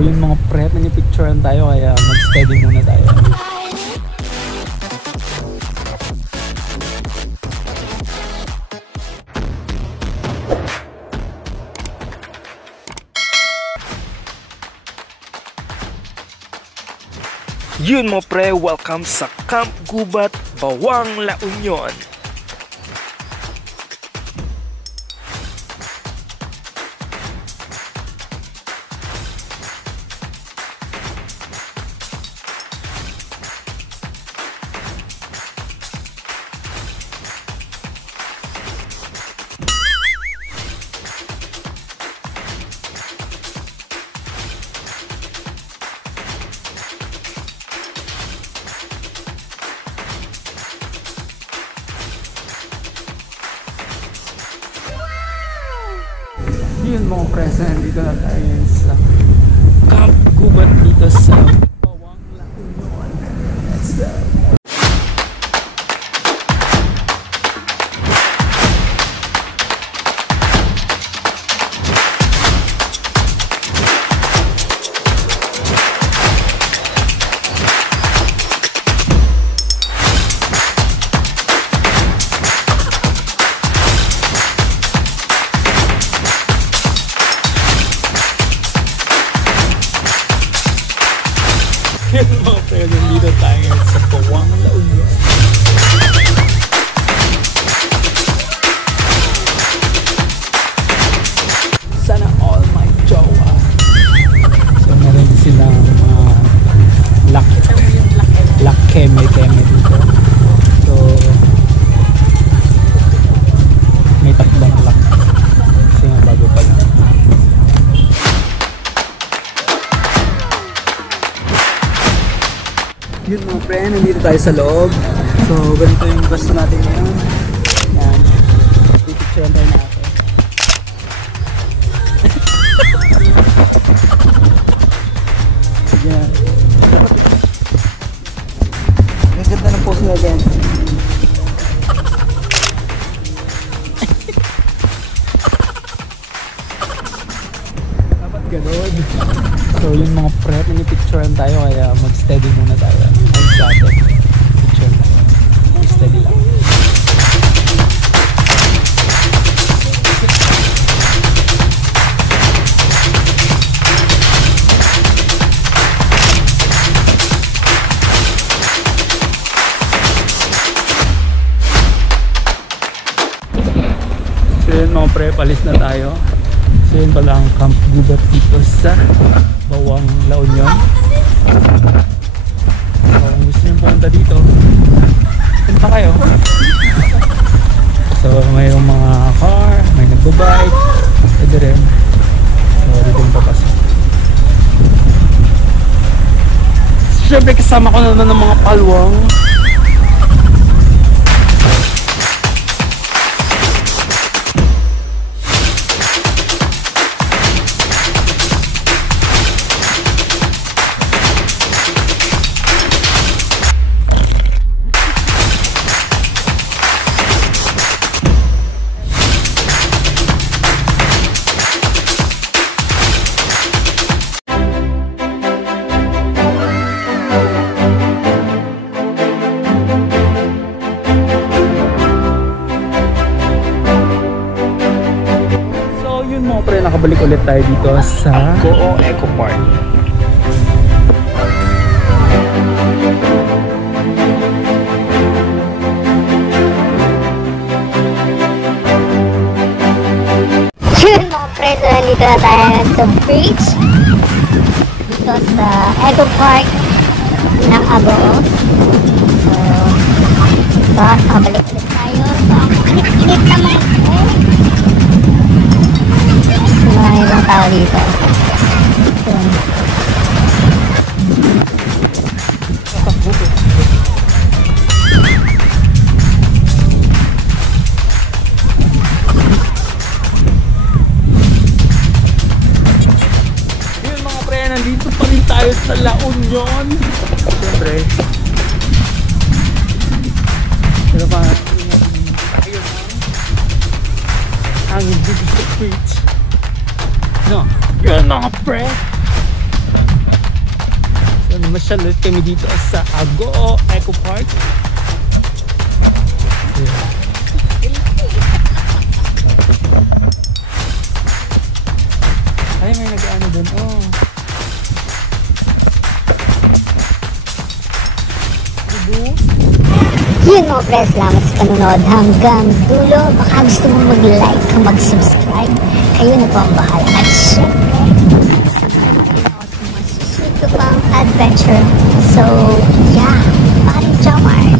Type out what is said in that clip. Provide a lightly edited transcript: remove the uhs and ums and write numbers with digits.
So yun mga pre, nanipicturean tayo kaya mag-steady muna tayo. Yun mga pre, welcome sa Camp Gubat, Bawang, La Union. Yun mga present, dito na tayo sa Camp Gubat dito sa Bawang, La Union. Let's go! Yun mga pre, nandito tayo sa Bawang, La Union. Sana all my jowa. So meron silang lock keme dito. So may tatlong lock kasi nga bago pa lang. Yun mga pre, nandito tayo sa loob. So ganito yung gusto natin ngayon. Yan, pipicturean tayo natin. Yan. Ang ganda ng pose nila dyan. Dapat ganun. So yung mga prep, nanipicturean tayo kaya mag-steady muna tayo. Mag-steady. Picture na. Mag-steady lang. So yun mga prep, alis na tayo. So yun pala ang Camp Gubat dito sa Bawang, La Union. So kung gusto nyo pumunta dito, punta kayo. So mayroong mga car, may nagbabike, pwede rin. So dito yung papasok. Siyempre kasama ko na ng mga palwang. Nakabalik ulit tayo dito sa Go Eco Park. Yun mga preso, dito na tayo sa beach dito sa Eco Park ng Agoo. So nakabalik ulit tayo sa init-init na mga may ibang tao dito. Yun mga pre, nandito pa rin tayo sa La Union. Siyempre pero pa ang Gusto Beach. No, yun mga pre, Mamasyal ulit kami dito sa Ago Eco Park. Ay, may nag-ano dun. Oh. Yun mga pre, salamat sa panonood hanggang dulo. Baka gusto mong mag-like o mag-subscribe. Kayo na po ang bahala. At syempre, samahan mo kayo ako sa mga susunod ko pang adventure. So, yeah, paring Jomar.